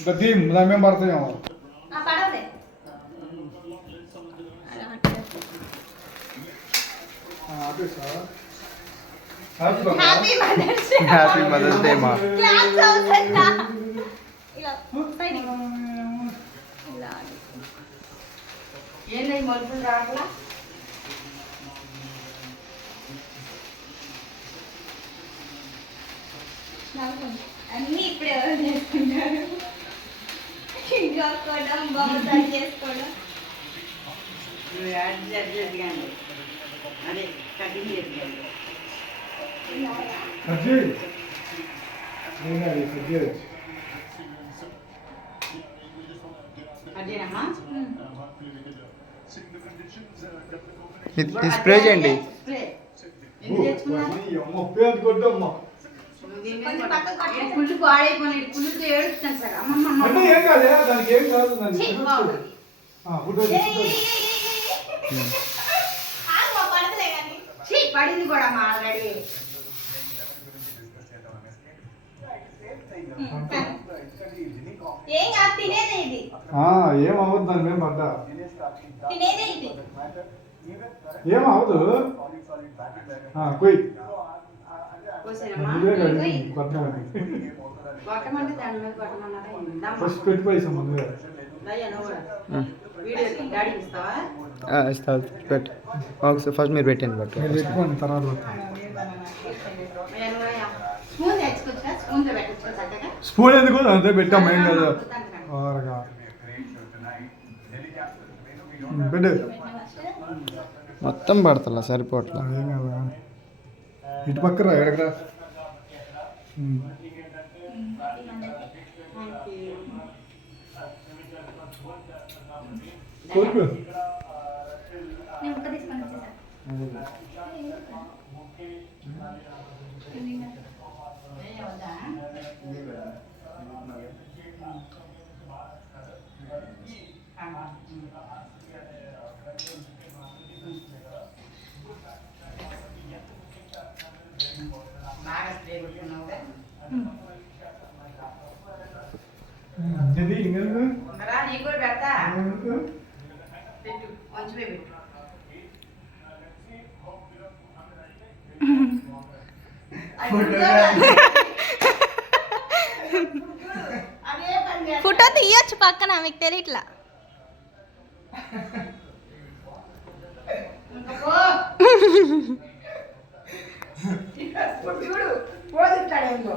ఇంకా దీం దాని మేము పడతాయేమో హ్యాపీ మదర్స్ డే మా. అన్నీ ఇప్పుడే ఎవరు చేసుకుంటారు ఇంకోడం బొమ్మసారి చేసుకోవడం అదే కటింగ్ చేయాలి అదేనమ్మా ఇది స్ప్రే చేయండి. స్ప్రే ఎందుకు తెచ్చుకున్నాను పుల్లు పాడైపోయినాడు పుల్లుతో ఏడుస్తాను సార్ అమ్మమ్మ అంటే ఏం కాదు దానికి ఏం కాదు దానికి ఫోటో పడింది కూడా మా ఆల్రెడీ ఏం కాదు తినేదే ఇది ఏం అవ్వదు దాని మేము పడ్డా తినేదే ఇది ఏం అవ్వదు కొయ్ కోసేనమ్మా కొట్టమంటే దాని మీద కొట్టమన్నారా ఫస్ట్ పెట్టి పైసా ముందుగా వీడియో డాడీకి ఇస్తావా ఇస్తా పెట్టు. ఒకసారి ఫస్ట్ మీరు పెట్టండి బట్ మీరు పెట్టుకోండి తర్వాత స్పూన్ తెచ్చుకోవచ్చా స్పూన్తో పెట్టచ్చు చక్కగా స్పూన్ ఎందుకు అంతే పెట్టాం ఏం కాదు ఓరగా పెట్టు మొత్తం పడతలా సరిపోట్లా. ఏం కాదు ఇటు పక్కరా ఎడకరా కోరుకు నేను ముక్క తీసుకొని వచ్చేసా బాగా స్ప్రే కొట్టుకున్నావు ఇది ఇంకెందుకు రా నీకు కూడా పెడతా పెట్టు మంచిగా పెట్టు ఫోటో తీయొచ్చు పక్కన మీకు తెలియట్లా చూడు పోదిస్తాడేమో